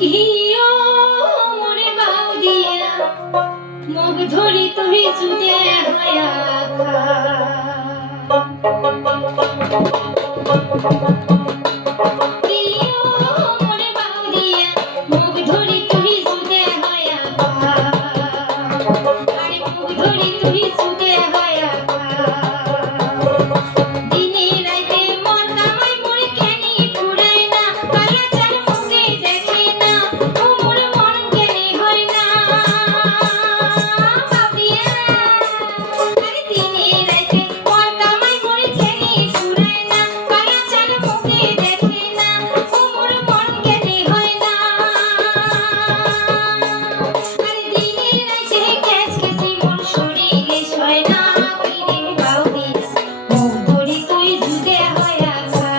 কিও মোরে বাউ দিয়া মুখ ধরি তুই চুদে হয়া খা কিও মোরে বাউ দিয়া মুখ ধরি তুই চুদে হয়া খা আরে মুখ ধরি তুই চুদে হয়া খা দিনে রাতে মন কামাই মোর কেনি ফুরায় না কালা চার মুখে দেখে না ও মোর মন কেনি হয় না বাবিয়া আরে দিনে রাতে মন কামাই মোর কেনি ফুরায় না কালা চার মুখে দেখে না ও মোর মন কেনি হয় না আরে দিনে রাতে ক্যাচ ক্যাচি মন শরীরে সয় না কিরে বাউদি মুখ ধরি তুই জুদে হয়া খা